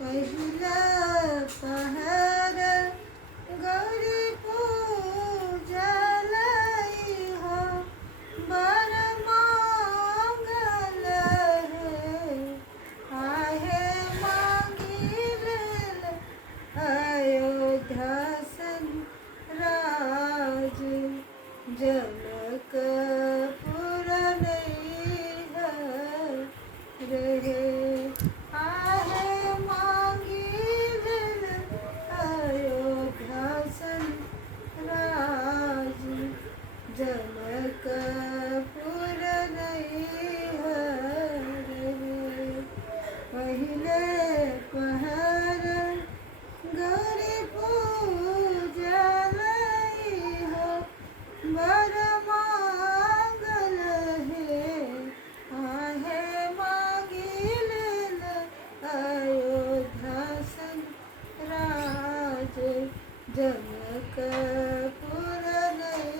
पहिलं पहर गौरी पूजलई हो बर मांगल है आहे मांगिल अयोध्या सन राज जनकपुर रहे आहे मांगिल अयोध्या सन राज जनकपुर रहे पहिले पहर गौरी पूजलई हो बर मांगल है आहे मांगिल अयोध्या सन राज जनकपुर रहे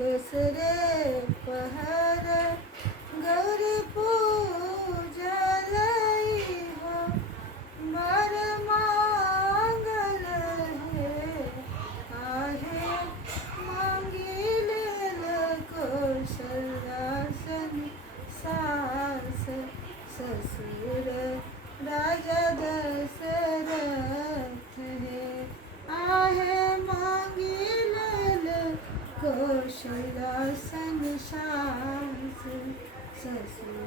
दसरे पहर गौरी पूजलई हो बर मांगल है आहे मांगिल कौशल्यासन सास ससुर राजा दशरथ है आहे मांगिल कौशल्यासन सास ससुर